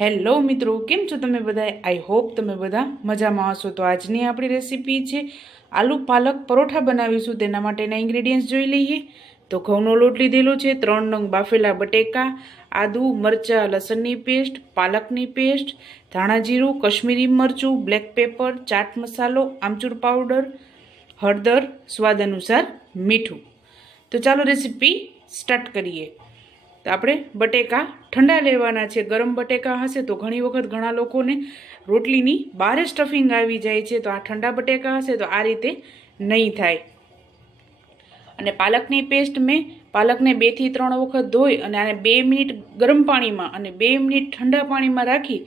Hello મિત્રો, કેમ છો તમે બધા આઈ હોપ તમે બધા મજામાં હશો. તો આજની આપણી રેસીપી છે આલુ પાલક પરોઠા બનાવીશું. તેના માટેના ઇન્ગ્રેડિયન્ટ્સ જોઈ લઈએ. તો ઘઉંનો લોટ લીધેલો છે, ત્રણ નંગ બાફેલા બટેકા, આદુ, મરચાં, લસણની પેસ્ટ, પાલકની પેસ્ટ, ધાણા જીરું, કશ્મીરી મરચું બ્લેક પેપર ચાટ મસાલો, આમચૂર પાવડર હળદર, સ્વાદ અનુસાર મીઠું. તો ચાલો રેસીપી સ્ટાર્ટ કરીએ. તો આપણે બટેકા ઠંડા લેવાના છે. ગરમ બટેકા હશે તો ઘણી વખત ઘણા લોકોને રોટલીની બારે સ્ટફિંગ આવી જાય છે. તો આ ઠંડા બટેકા હશે તો આ રીતે નહીં થાય. અને પાલકની પેસ્ટ મેં પાલકને બેથી ત્રણ વખત ધોઈ અને આને બે મિનિટ ગરમ પાણીમાં અને બે મિનિટ ઠંડા પાણીમાં રાખી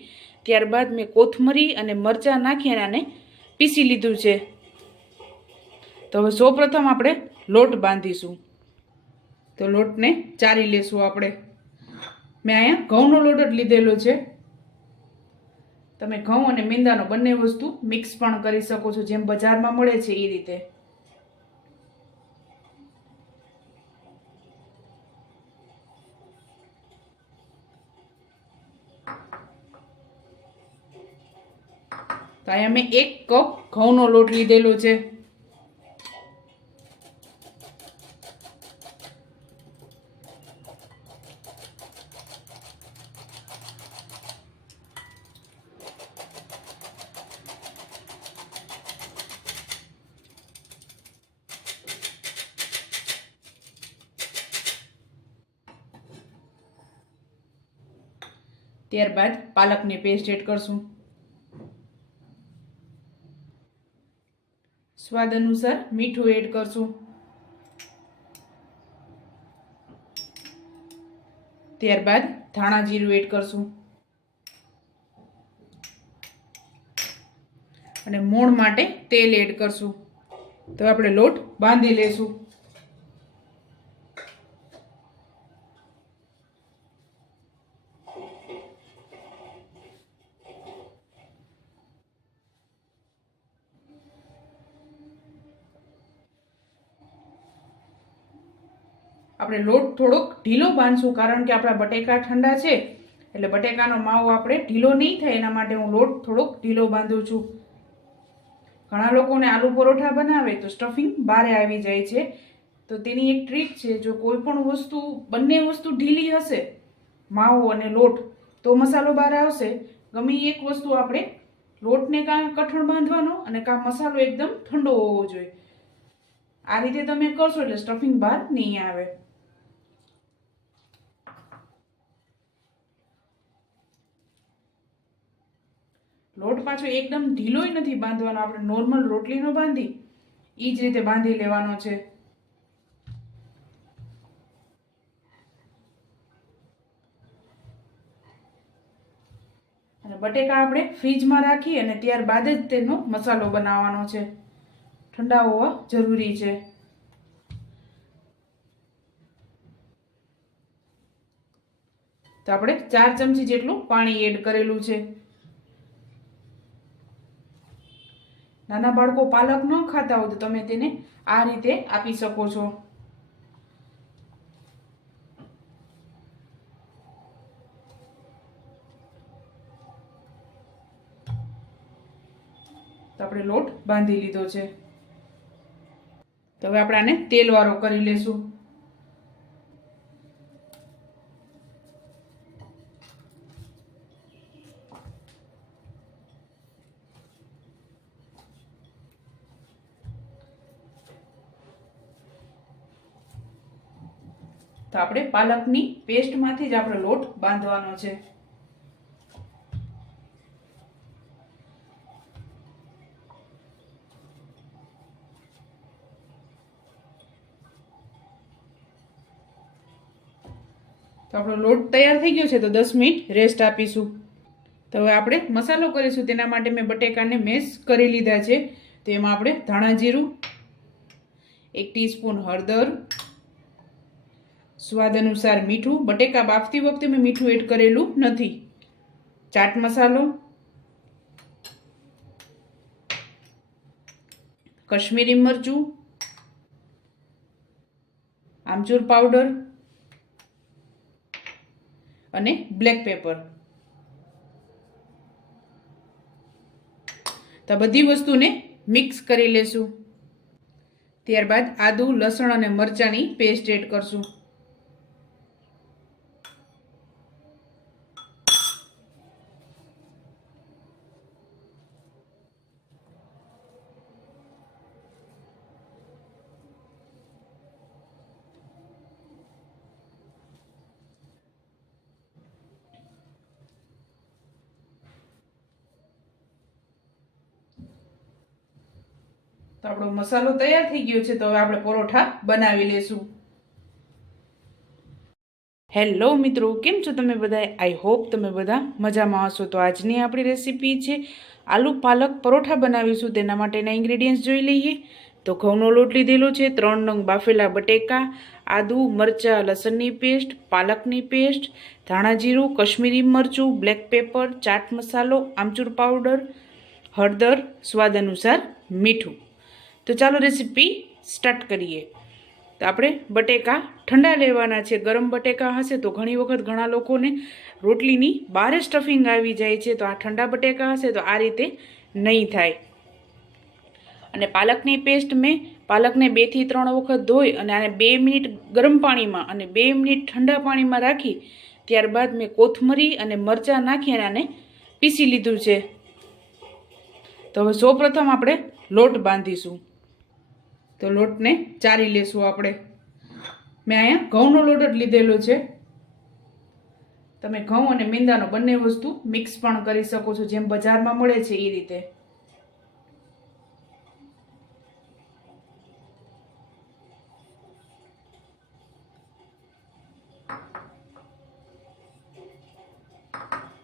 ત્યારબાદ મેં કોથમરી અને મરચાં નાખી અને આને પીસી લીધું છે. તો હવે સૌપ્રથમ આપણે લોટ બાંધીશું. તો લોટને ચારી લેશું આપણે. મેં અહીંયા ઘઉંનો લોટ જ લીધેલો છે. તમે ઘઉં અને મીંદાનો બંને વસ્તુ મિક્સ પણ કરી શકો છો, જેમ બજારમાં મળે છે એ રીતે. તો અહીંયા મેં એક કપ ઘઉંનો લોટ લીધેલો છે. ત્યારબાદ પાલકની પેસ્ટ એડ કરશું. સ્વાદ અનુસાર મીઠું એડ કરશું. ત્યારબાદ ધાણા જીરું એડ કરશું. અને મોણ માટે તેલ એડ કરશું. તો આપણે લોટ બાંધી લેશું. આપણે લોટ થોડોક ઢીલો બાંધશું કારણ કે આપણા બટેકા ઠંડા છે. એટલે બટેકાનો માવો આપણે ઢીલો નહીં થાય, એના માટે હું લોટ થોડોક ઢીલો બાંધું છું. ઘણા લોકોને આલુ પરોઠા બનાવે તો સ્ટફિંગ બારે આવી જાય છે. તો તેની એક ટ્રીક છે, જો કોઈ પણ વસ્તુ, બંને વસ્તુ ઢીલી હશે, માવો અને લોટ, તો મસાલો બહાર આવશે. ગમે એક વસ્તુ આપણે લોટને કાં કઠણ બાંધવાનો અને કાં મસાલો એકદમ ઠંડો હોવો જોઈએ. આ રીતે તમે કરશો એટલે સ્ટફિંગ બહાર નહીં આવે. લોટ પાછો એકદમ ઢીલોય નથી બાંધવાનો. આપણે નોર્મલ રોટલીનો બાંધી એ જ રીતે બાંધી લેવાનો છે. અને બટેકા આપણે ફ્રીજમાં રાખી અને ત્યારબાદ જ તેનો મસાલો બનાવવાનો છે. ઠંડા હોવા જરૂરી છે. તો આપણે ચાર ચમચી જેટલું પાણી એડ કરેલું છે. નાના બાળકો પાલક ન ખાતા હોય તો તમે તેને આ રીતે આપી શકો છો. તો આપણે લોટ બાંધી લીધો છે. તો હવે આપણે આને તેલવાળો કરી લેશું. તો આપણે પાલકની પેસ્ટમાંથી જ આપણે લોટ બાંધવાનો છે. તો આપણો લોટ તૈયાર થઈ ગયો છે તો દસ મિનિટ રેસ્ટ આપીશું. તો હવે આપણે મસાલો કરીશું. તેના માટે મેં બટેકાને મેશ કરી લીધા છે. તો એમાં આપણે ધાણા જીરું, એક ટીસ્પૂન હળદર સ્વાદ અનુસાર મીઠું. બટેકા બાફતી વખતે મેં મીઠું એડ કરેલું નથી. ચાટ મસાલો. કશ્મીરી મરચું. આમચૂર પાવડર. અને બ્લેક પેપર. તો બધી વસ્તુને મિક્સ કરી લેશું. ત્યારબાદ આદું, લસણ અને મરચાંની પેસ્ટ એડ કરશું. તો આપણો મસાલો તૈયાર થઈ ગયો છે તો હવે આપણે પરોઠા બનાવી લેશું. હેલો મિત્રો, કેમ છો તમે બધા આઈ હોપ તમે બધા મજામાં હશો. તો આજની આપણી રેસીપી છે આલુ પાલક પરોઠા બનાવીશું. તેના માટેના ઇન્ગ્રેડિયન્ટ્સ જોઈ લઈએ. તો ઘઉંનો લોટ લીધેલો છે, ત્રણ નંગ બાફેલા બટેકા, આદુ, મરચાં, લસણની પેસ્ટ, પાલકની પેસ્ટ, ધાણા જીરું, કશ્મીરી મરચું બ્લેક પેપર ચાટ મસાલો, આમચૂર પાવડર હળદર, સ્વાદ અનુસાર મીઠું. તો ચાલો રેસીપી સ્ટાર્ટ કરીએ. તો આપણે બટેકા ઠંડા લેવાના છે. ગરમ બટેકા હશે તો ઘણી વખત ઘણા લોકોને રોટલીની બારે સ્ટફિંગ આવી જાય છે. તો આ ઠંડા બટેકા હશે તો આ રીતે નહીં થાય. અને પાલકની પેસ્ટ મેં પાલકને બેથી ત્રણ વખત ધોઈ અને આને બે મિનિટ ગરમ પાણીમાં અને બે મિનિટ ઠંડા પાણીમાં રાખી ત્યારબાદ મેં કોથમરી અને મરચાં નાખી અને આને પીસી લીધું છે. તો હવે સૌપ્રથમ આપણે લોટ બાંધીશું. તો લોટને ચારી લેશું આપણે. મેં અહીંયા ઘઉંનો લોટ જ લીધેલો છે. તમે ઘઉં અને મેંદાનો બંને વસ્તુ મિક્સ પણ કરી શકો છો, જેમ બજારમાં મળે છે એ રીતે.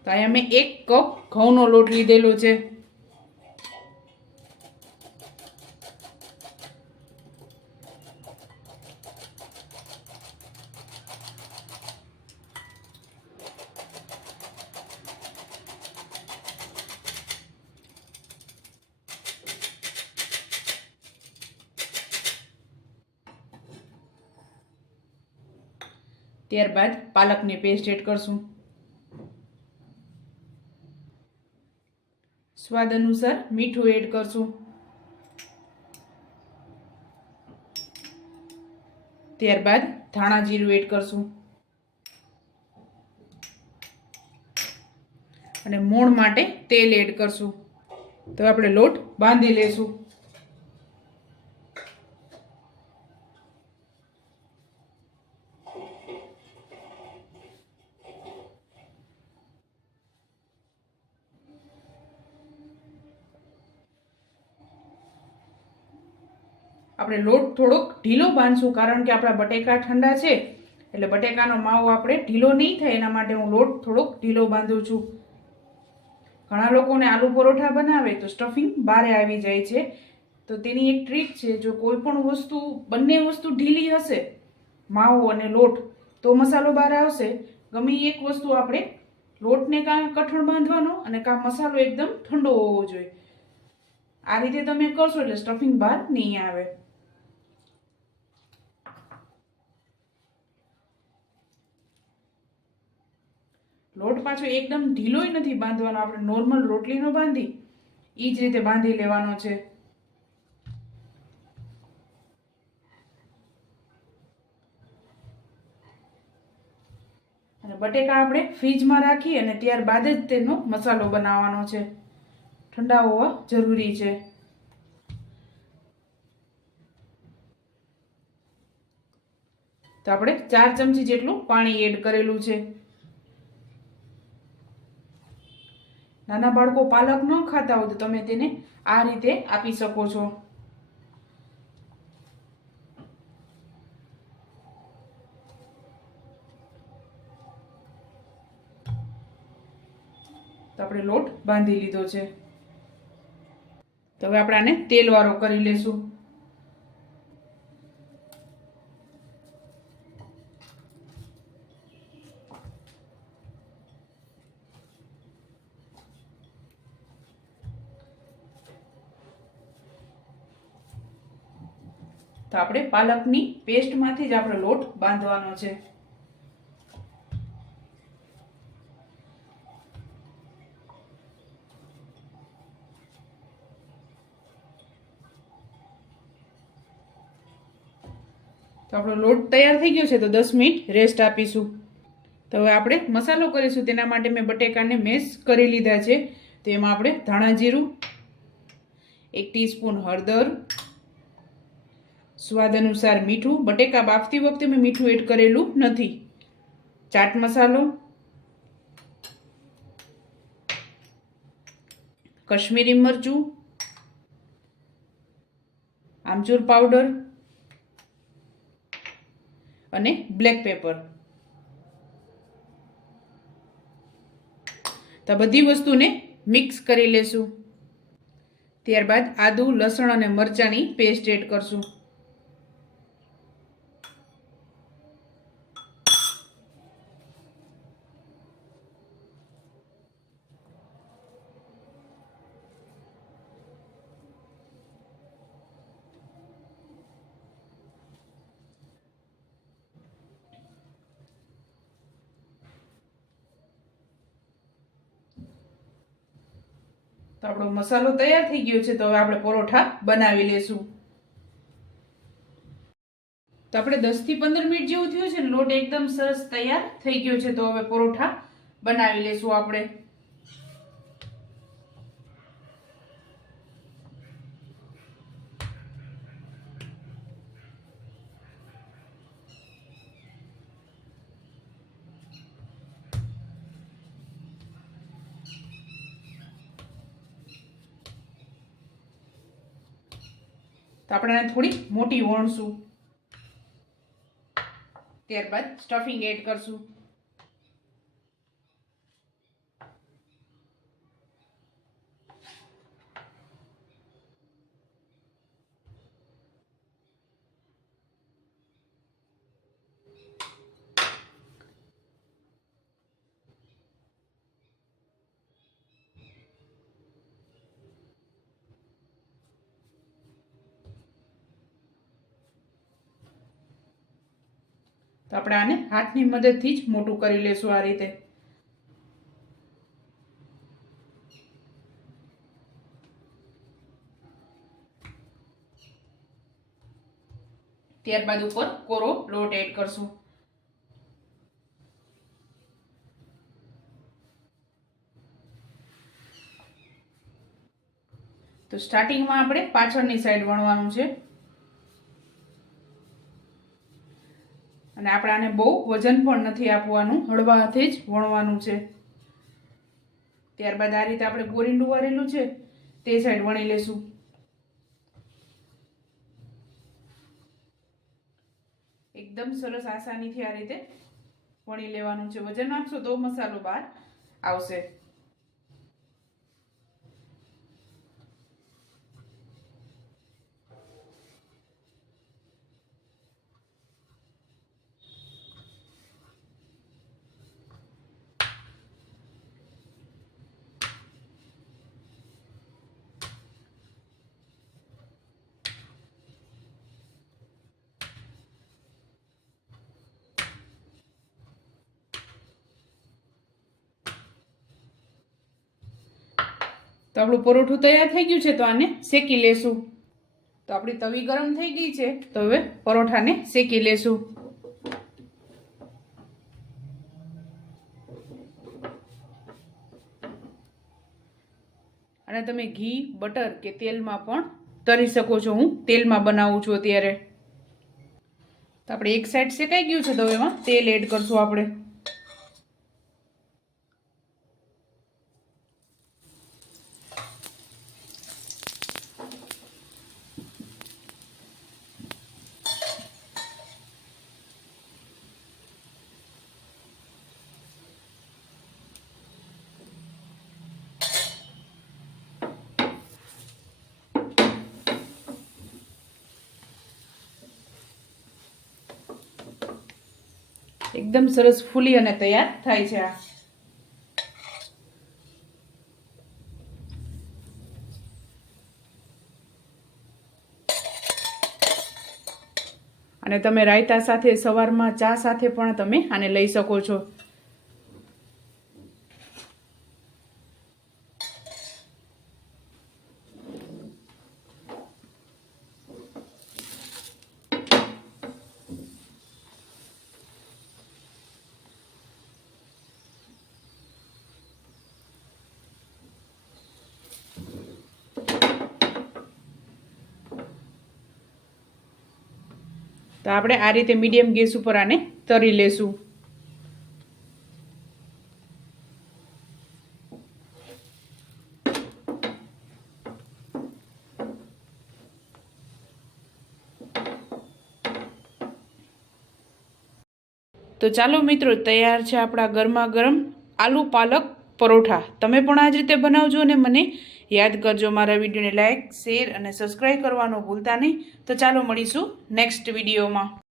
તો અહીંયા મેં એક કપ ઘઉંનો લોટ લીધેલો છે. ત્યારબાદ પાલકની પેસ્ટ એડ કરશું. સ્વાદ અનુસાર મીઠું એડ કરશું. ત્યારબાદ ધાણા જીરું એડ કરશું. અને મોણ માટે તેલ એડ કરશું. તો આપણે લોટ બાંધી લેશું. આપણે લોટ થોડોક ઢીલો બાંધશું કારણ કે આપણા બટેકા ઠંડા છે. એટલે બટેકાનો માવો આપણે ઢીલો નહીં થાય, એના માટે હું લોટ થોડોક ઢીલો બાંધું છું. ઘણા લોકોને આલુ પરોઠા બનાવે તો સ્ટફિંગ બારે આવી જાય છે. તો તેની એક ટ્રીક છે, જો કોઈ પણ વસ્તુ, બંને વસ્તુ ઢીલી હશે, માવો અને લોટ, તો મસાલો બહાર આવશે. ગમે એક વસ્તુ આપણે લોટને કાં કઠણ બાંધવાનો અને કાં મસાલો એકદમ ઠંડો હોવો જોઈએ. આ રીતે તમે કરશો એટલે સ્ટફિંગ બહાર નહીં આવે. લોટ પાછો એકદમ ઢીલોય નથી બાંધવાનો. આપણે નોર્મલ રોટલીનો બાંધી એ જ રીતે બાંધી લેવાનો છે. અને બટેકા આપણે ફ્રીજમાં રાખી અને ત્યારબાદ જ તેનો મસાલો બનાવવાનો છે. ઠંડા હોવા જરૂરી છે. તો આપણે ચાર ચમચી જેટલું પાણી એડ કરેલું છે. નાના બાળકો પાલક ન ખાતા હોય તો તમે તેને આ રીતે આપી શકો છો. તો આપણે લોટ બાંધી લીધો છે. તો હવે આપણે આને તેલવાળો કરી લેશું. તો આપણે પાલકની પેસ્ટમાંથી જ આપણે લોટ બાંધવાનો છે. તો આપણો લોટ તૈયાર થઈ ગયો છે તો દસ મિનિટ રેસ્ટ આપીશું. તો હવે આપણે મસાલો કરીશું. તેના માટે મેં બટેકાને મેશ કરી લીધા છે. તો એમાં આપણે ધાણા જીરું, એક ટીસ્પૂન હળદર સ્વાદ અનુસાર મીઠું. બટેકા બાફતી વખતે મેં મીઠું એડ કરેલું નથી. ચાટ મસાલો. કશ્મીરી મરચું. આમચૂર પાવડર. અને બ્લેક પેપર. તો બધી વસ્તુને મિક્સ કરી લેશું. ત્યારબાદ આદુ, લસણ અને મરચાંની પેસ્ટ એડ કરશું. તો આપણો મસાલો તૈયાર થઈ ગયો છે, તો હવે આપણે પરોઠા બનાવી લેશું. તો આપણે દસથી પંદર મિનિટ જેવું થયું છે લોટ એકદમ સરસ તૈયાર થઈ ગયો છે, તો હવે પરોઠા બનાવી લેશું આપણે. તો આપણે આને થોડી મોટી વણશું. ત્યારબાદ સ્ટફિંગ એડ કરશું. તો આપણે આને હાથની મદદથી જ મોટું કરી લેશું આ રીતે. ત્યારબાદ ઉપર કોરો લોટ એડ કરશું. તો સ્ટાર્ટિંગમાં આપણે પાછળની સાઈડ વણવાનું છે. અને આપણે આને બહુ વજન પણ નથી આપવાનું, હળવા હાથે જ વણવાનું છે. ત્યારબાદ આ રીતે આપણે ગોરીંડું વારેલું છે, તે સાઈડ વણી લેશું. એકદમ સરસ આસાનીથી આ રીતે વણી લેવાનું છે. વજન આપશો તો મસાલો બહાર આવશે. તો આપણું પરોઠું તૈયાર થઈ ગયું છે તો આને શેકી લેશું. તો આપણી તવી ગરમ થઈ ગઈ છે તો હવે પરોઠાને શેકી લેશું. અને તમે ઘી, બટર કે તેલમાં પણ તરી શકો છો. હું તેલમાં બનાવું છું અત્યારે. તો આપણે એક સાઈડ શેકાઈ ગયું છે તો એમાં તેલ એડ કરશું આપણે. એકદમ સરસ ફૂલી અને તૈયાર થાય છે આ. અને તમે રાયતા સાથે, સવારમાં ચા સાથે પણ તમે આને લઈ શકો છો. તો આપણે આ રીતે મીડિયમ ગેસ ઉપર આને તરી લેશું. તો ચાલો મિત્રો, તૈયાર છે આપણા ગરમા ગરમ આલુ પાલક પરોઠા. તમે પણ આ જ રીતે બનાવજો અને મને યાદ કરજો મારા વિડીયોને લાઇક શેર અને સબસ્ક્રાઈબ કરવાનું ભૂલતા નહીં. તો ચાલો મળીશું નેક્સ્ટ વિડીયોમાં.